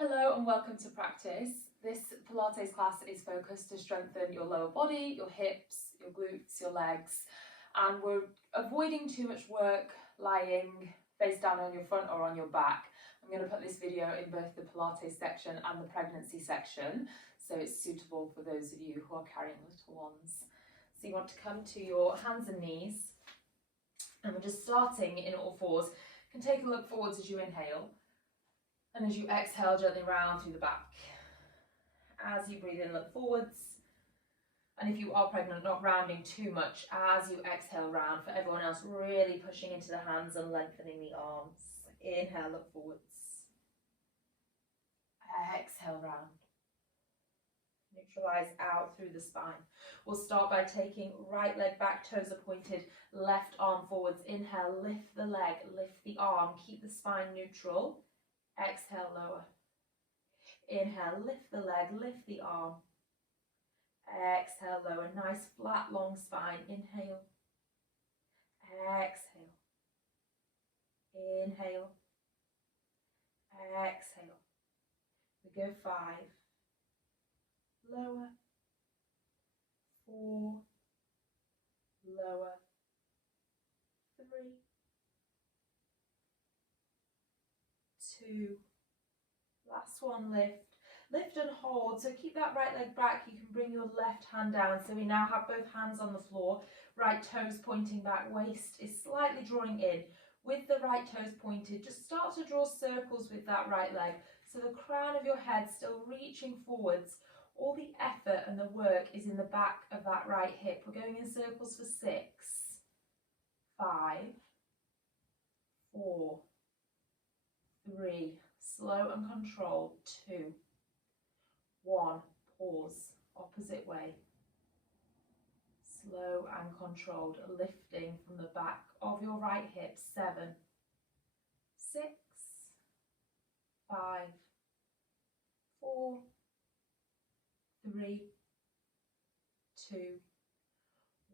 Hello and welcome to practice. This Pilates class is focused to strengthen your lower body, your hips, your glutes, your legs, and we're avoiding too much work lying face down on your front or on your back. I'm going to put this video in both the Pilates section and the pregnancy section, so it's suitable for those of you who are carrying little ones. So you want to come to your hands and knees, and we're just starting in all fours. You can take a look forwards as you inhale. And as you exhale, gently round through the back. As you breathe in, look forwards. And if you are pregnant, not rounding too much. As you exhale, round. For everyone else, really pushing into the hands and lengthening the arms. Inhale, look forwards. Exhale, round. Neutralize out through the spine. We'll start by taking right leg back, toes are pointed, left arm forwards. Inhale, lift the leg, lift the arm. Keep the spine neutral. Exhale, lower. Inhale, lift the leg, lift the arm. Exhale, lower. Nice flat, long spine. Inhale. Exhale. Inhale. Exhale. We go 5. Lower. 4. Lower. 3. 2, last one, lift and hold. So keep that right leg back. You can bring your left hand down. So we now have both hands on the floor, right toes pointing back, waist is slightly drawing in. With the right toes pointed, just start to draw circles with that right leg. So the crown of your head still reaching forwards. All the effort and the work is in the back of that right hip. We're going in circles for 6, 5, 4, 3, slow and controlled, 2, 1, pause, opposite way, slow and controlled, lifting from the back of your right hip, 7, 6, 5, 4, 3, 2,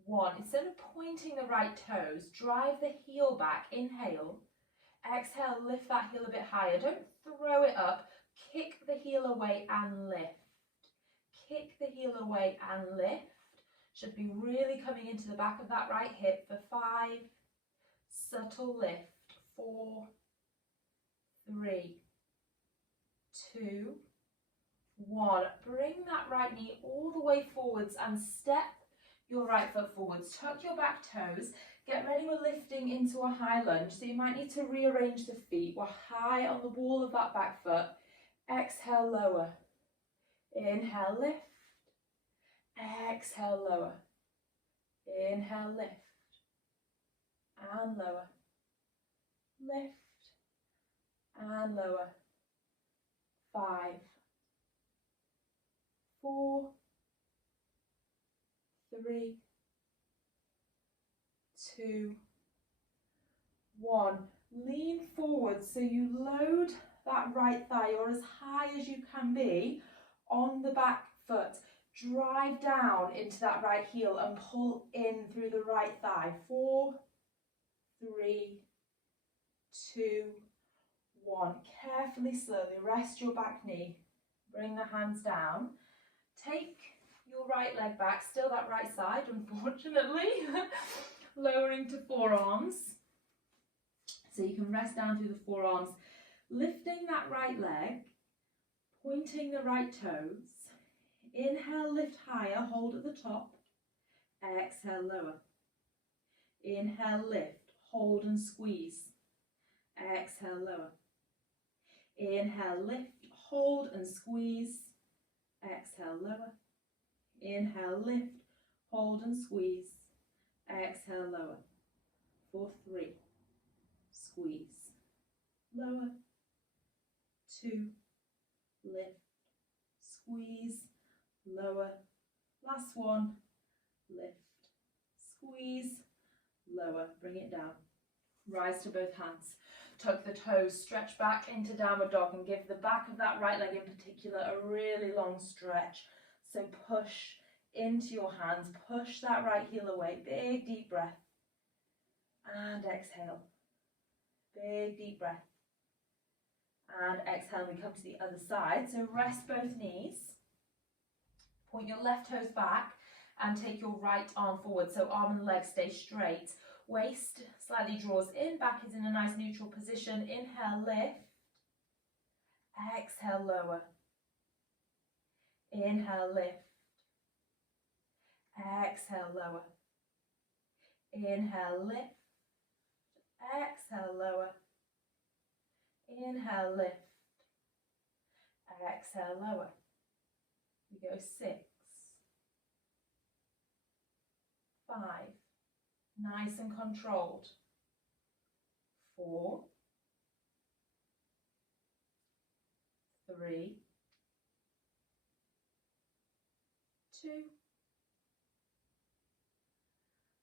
1. Instead of pointing the right toes, drive the heel back, inhale. Exhale, lift that heel a bit higher. Don't throw it up. Kick the heel away and lift. Kick the heel away and lift. Should be really coming into the back of that right hip for 5. Subtle lift. 4, 3, 2, 1. Bring that right knee all the way forwards and step your right foot forwards. Tuck your back toes. Get ready, we're lifting into a high lunge, so you might need to rearrange the feet. We're high on the wall of that back foot. Exhale, lower. Inhale, lift. Exhale, lower. Inhale, lift. And lower. Lift. And lower. 5, 4, 3, 2, 1. Lean forward so you load that right thigh or as high as you can be on the back foot. Drive down into that right heel and pull in through the right thigh. 4, 3, 2, 1. Carefully, slowly rest your back knee. Bring the hands down. Take your right leg back, still that right side, unfortunately. Lowering to forearms. So you can rest down through the forearms. Lifting that right leg, pointing the right toes. Inhale, lift higher, hold at the top. Exhale, lower. Inhale, lift, hold and squeeze. Exhale, lower. Inhale, lift, hold and squeeze. Exhale, lower. Inhale, lift, hold and squeeze. Exhale, lower. For 3, squeeze. Lower. 2, lift, squeeze. Lower. Last one, lift, squeeze. Lower, bring it down. Rise to both hands. Tuck the toes, stretch back into downward dog and give the back of that right leg in particular a really long stretch. So push into your hands, push that right heel away, big deep breath. And exhale. Big deep breath. And exhale, we come to the other side. So rest both knees. Point your left toes back and take your right arm forward. So arm and leg stay straight. Waist slightly draws in, back is in a nice neutral position. Inhale, lift. Exhale, lower. Inhale, lift. Exhale, lower. Inhale, lift. Exhale, lower. Inhale, lift. Exhale, lower. We go 6, 5, nice and controlled. 4, 3, 2.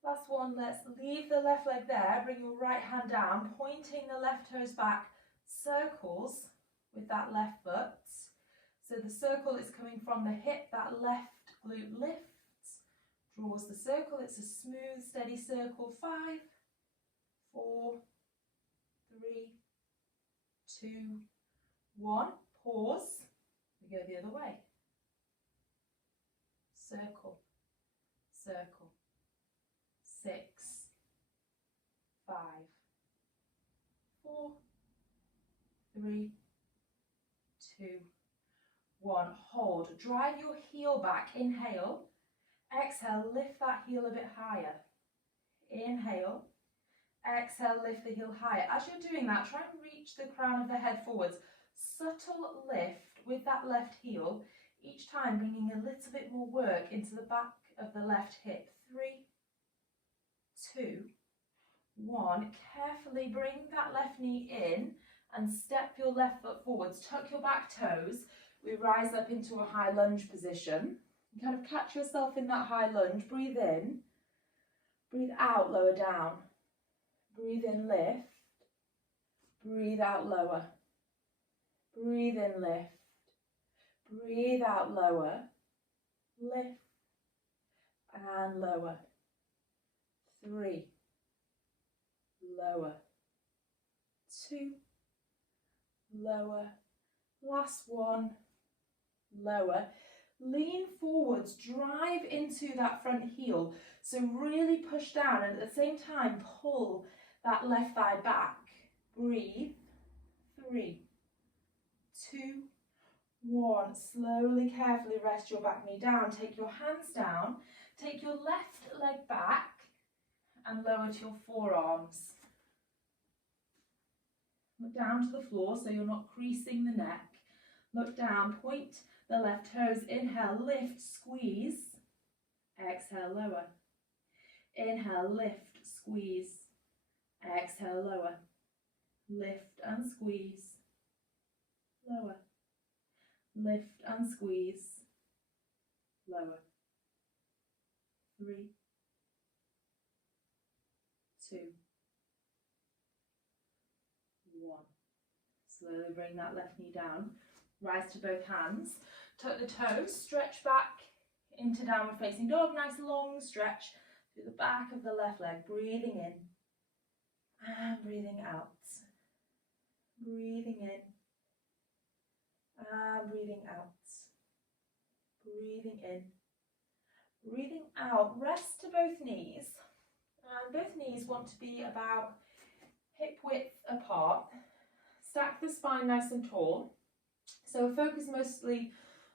Last one, let's leave the left leg there, bring your right hand down, pointing the left toes back, circles with that left foot. So the circle is coming from the hip, that left glute lifts, draws the circle, it's a smooth, steady circle. 5, 4, 3, 2, 1, pause, we go the other way. Circle, circle. 6, 5, 4, 3, 2, 1. Hold. Drive your heel back. Inhale. Exhale. Lift that heel a bit higher. Inhale. Exhale. Lift the heel higher. As you're doing that, try and reach the crown of the head forwards. Subtle lift with that left heel. Each time bringing a little bit more work into the back of the left hip. 3, 2, 1. Carefully bring that left knee in and step your left foot forwards. Tuck your back toes. We rise up into a high lunge position. You kind of catch yourself in that high lunge. Breathe in. Breathe out, lower down. Breathe in, lift. Breathe out, lower. Breathe in, lift. Breathe out, lower. Lift and lower. 3, lower. 2, lower. Last one, lower. Lean forwards, drive into that front heel. So really push down and at the same time pull that left thigh back. Breathe. 3, 2, 1. Slowly, carefully rest your back knee down. Take your hands down. Take your left leg back and lower to your forearms. Look down to the floor so you're not creasing the neck. Look down, point the left toes. Inhale, lift, squeeze. Exhale, lower. Inhale, lift, squeeze. Exhale, lower. Lift and squeeze. Lower. Lift and squeeze. Lower. 3, 2, 1. Slowly bring that left knee down. Rise to both hands. Tuck the toes. Stretch back into downward facing dog. Nice long stretch through the back of the left leg. Breathing in and breathing out. Breathing in and breathing out. Breathing in. Breathing out. Rest to both knees. And both knees want to be about hip width apart. Stack the spine nice and tall. So we'll focus mostly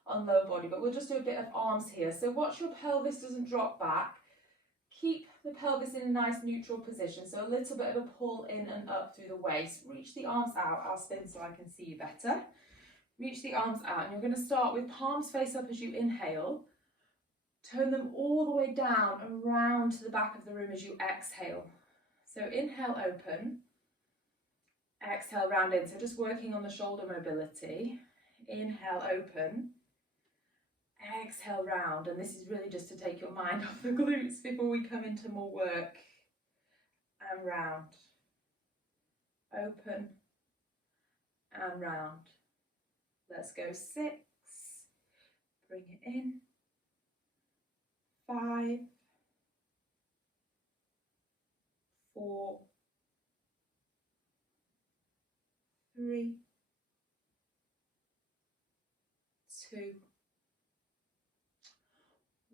on lower body, but we'll just do a bit of arms here. So watch your pelvis doesn't drop back. Keep the pelvis in a nice neutral position. So a little bit of a pull in and up through the waist. Reach the arms out. I'll spin so I can see you better. Reach the arms out, and you're going to start with palms face up as you inhale. Turn them all the way down and round to the back of the room as you exhale. So inhale, open. Exhale, round in. So just working on the shoulder mobility. Inhale, open. Exhale, round. And this is really just to take your mind off the glutes before we come into more work. And round. Open. And round. Let's go 6. Bring it in. 5. 4. 3. 2,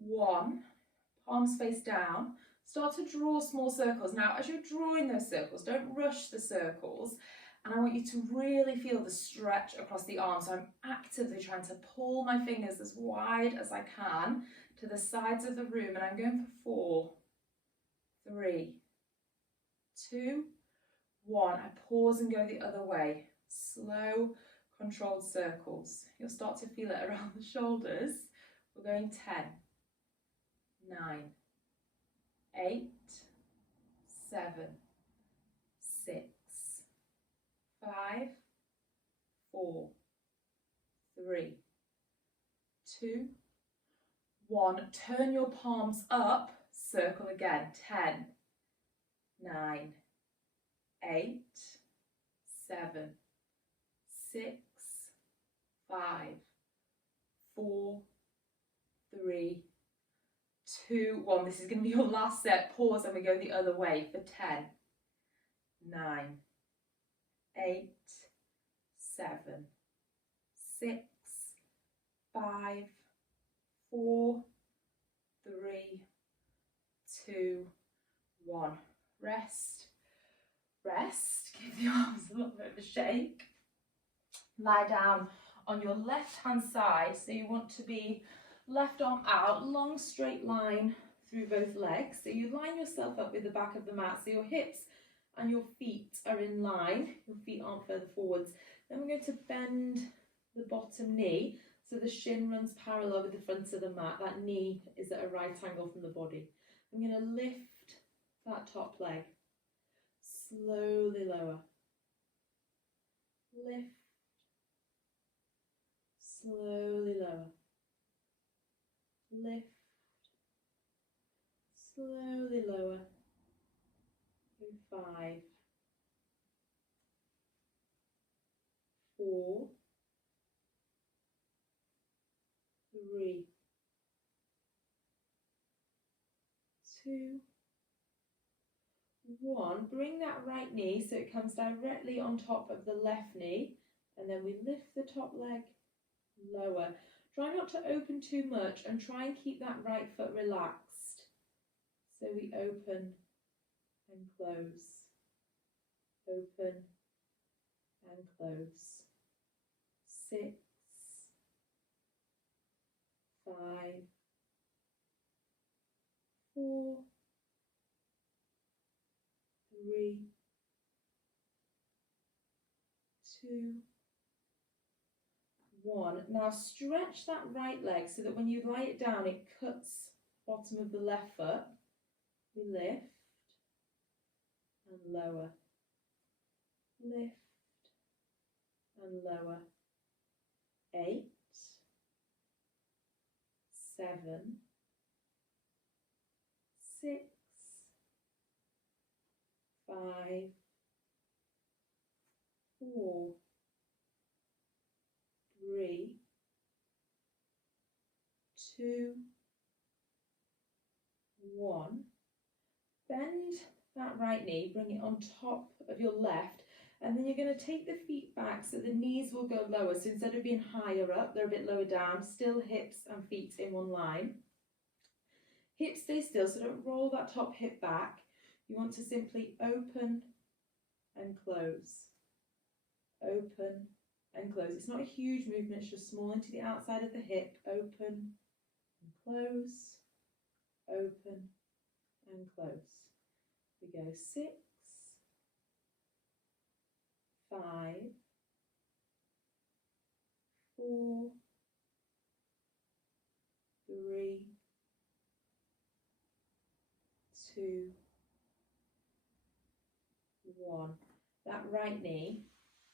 1. Palms face down. Start to draw small circles. Now, as you're drawing those circles, don't rush the circles. And I want you to really feel the stretch across the arms. So I'm actively trying to pull my fingers as wide as I can to the sides of the room. And I'm going for 4, 3, 2, 1. I pause and go the other way. Slow, controlled circles. You'll start to feel it around the shoulders. We're going 10, 9, 8, 7, 6, 5, 4, 3, 2, 1. Turn your palms up, circle again. 10, 9, 8, 7, 6, 5, 4, 3, 2, 1. This is going to be your last set. Pause and we go the other way for 10, 9, 8, 7, 6, 5, 4, 3, 2, 1. Rest, rest. Give the arms a little bit of a shake. Lie down on your left hand side, so you want to be left arm out, long straight line through both legs. So you line yourself up with the back of the mat, so your hips and your feet are in line, your feet aren't further forwards. Then we're going to bend the bottom knee so the shin runs parallel with the front of the mat. That knee is at a right angle from the body. I'm going to lift that top leg, slowly lower, lift, slowly lower, lift, slowly lower. 5, 4, 3, 2, 1. Bring that right knee so it comes directly on top of the left knee, and then we lift the top leg, lower. Try not to open too much and try and keep that right foot relaxed. So we open and close, open and close. 6, 5, 4, 3, 2, 1. Now stretch that right leg so that when you lie it down, it cuts bottom of the left foot. We lift and lower, lift and lower. 8, 7, 6, 5, 4, 3, 2, 1. Bend that right knee, bring it on top of your left, and then you're going to take the feet back so the knees will go lower. So instead of being higher up, they're a bit lower down, still hips and feet in one line. Hips stay still, so don't roll that top hip back. You want to simply open and close, open and close. It's not a huge movement, it's just small into the outside of the hip. Open and close, open and close. We go 6, 5, 4, 3, 2, 1. That right knee,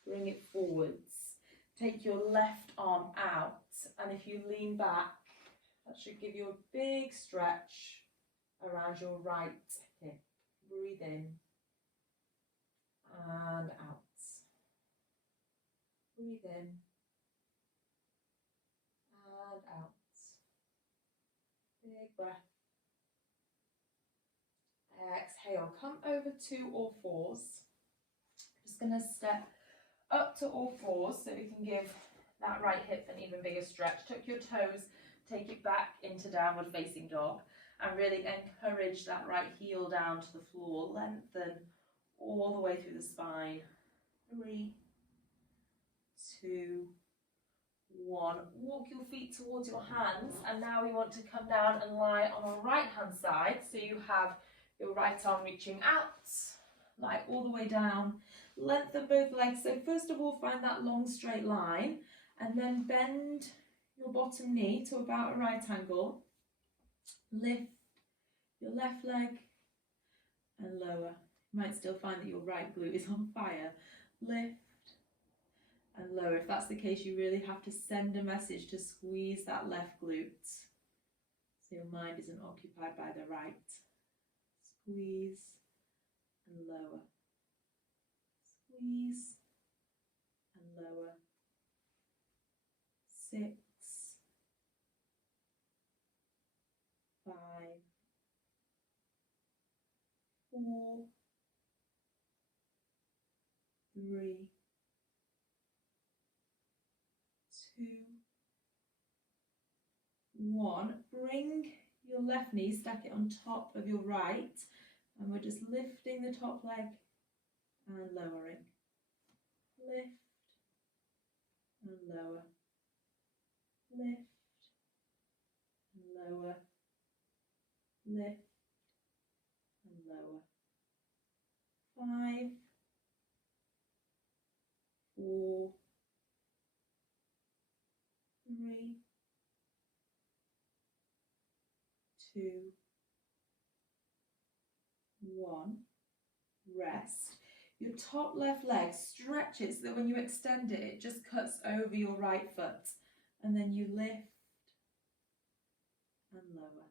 bring it forwards. Take your left arm out, and if you lean back, that should give you a big stretch around your right hip. Breathe in and out. Breathe in and out. Big breath. Exhale, come over to all fours. Just going to step up to all fours so we can give that right hip an even bigger stretch. Tuck your toes, take it back into downward facing dog, and really encourage that right heel down to the floor. Lengthen all the way through the spine. 3, 2, 1. Walk your feet towards your hands, and now we want to come down and lie on our right hand side. So you have your right arm reaching out, lie all the way down, lengthen both legs. So first of all, find that long straight line, and then bend your bottom knee to about a right angle. Lift your left leg and lower. You might still find that your right glute is on fire. Lift and lower. If that's the case, you really have to send a message to squeeze that left glute so your mind isn't occupied by the right. Squeeze and lower. Squeeze and lower. 6, 5, 4, 3, 2, 1. Bring your left knee, stack it on top of your right, and we're just lifting the top leg and lowering. Lift and lower. Lift and lower. Lift and lower. 5, 4, 3, 2, 1. Rest. Your top left leg, stretch it so that when you extend it, it just cuts over your right foot. And then you lift and lower.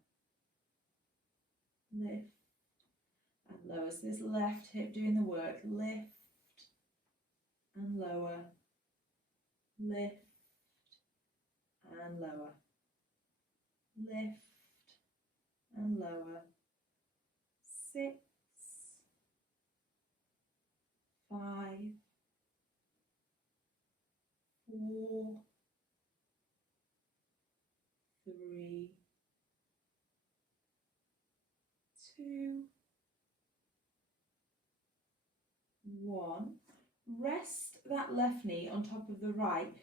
Lift and lower. So this left hip doing the work. Lift and lower. Lift and lower. Lift and lower. 6, 5, 4, 3, 2, 1. Rest that left knee on top of the right.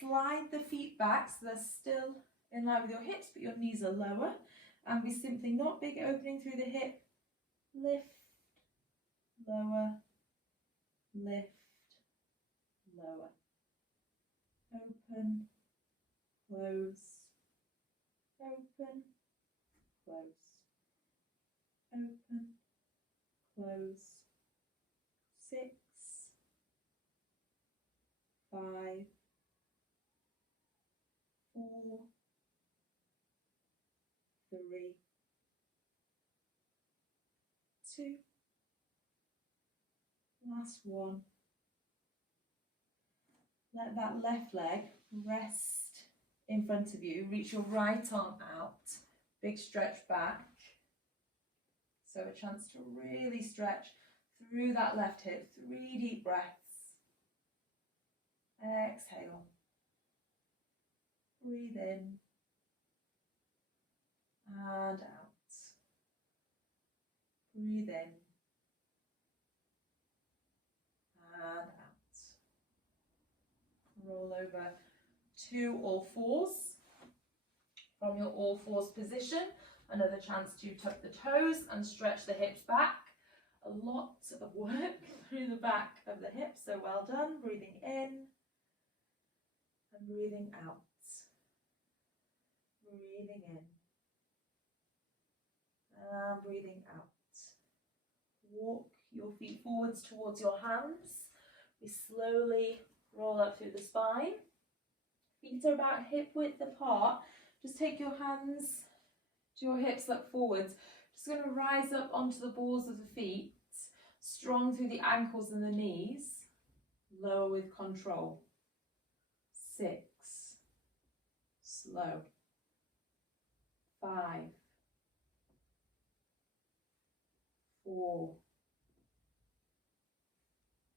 Slide the feet back so they're still in line with your hips, but your knees are lower. And we simply, not big opening through the hip, lift, lower, lift, lower. Open, close, open, close, open, close. 6, 5, 4, 3, 2. Last one. Let that left leg rest in front of you. Reach your right arm out. Big stretch back. So a chance to really stretch through that left hip. 3 deep breaths. Exhale. Breathe in and out. Breathe in and out. Roll over to all fours. From your all fours position, another chance to tuck the toes and stretch the hips back. A lot of work through the back of the hips, so well done. Breathing in and breathing out. Breathing in and breathing out. Walk your feet forwards towards your hands. We slowly roll up through the spine. Feet are about hip width apart. Just take your hands to your hips, look forwards. Just going to rise up onto the balls of the feet, strong through the ankles and the knees, lower with control. 6, slow. 5, 4,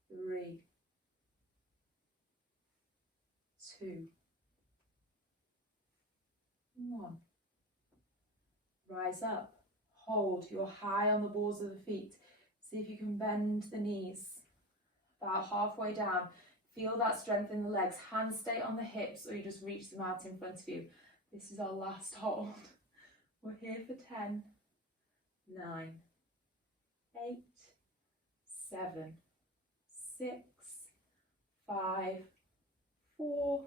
3, 2, 1. Rise up, hold, you're high on the balls of the feet. See if you can bend the knees about halfway down. Feel that strength in the legs. Hands stay on the hips or you just reach them out in front of you. This is our last hold. We're here for 10, 9, 8, 7, 6, 5, 4,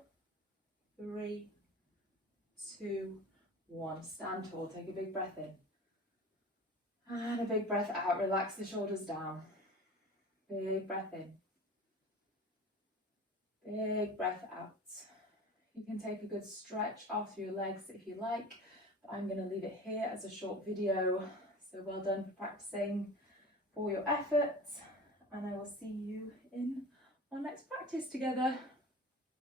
3, 2, 1. Stand tall, take a big breath in. And a big breath out, relax the shoulders down. Big breath in. Big breath out. You can take a good stretch after your legs if you like, but I'm going to leave it here as a short video. So well done for practicing, for your effort, and I will see you in our next practice together.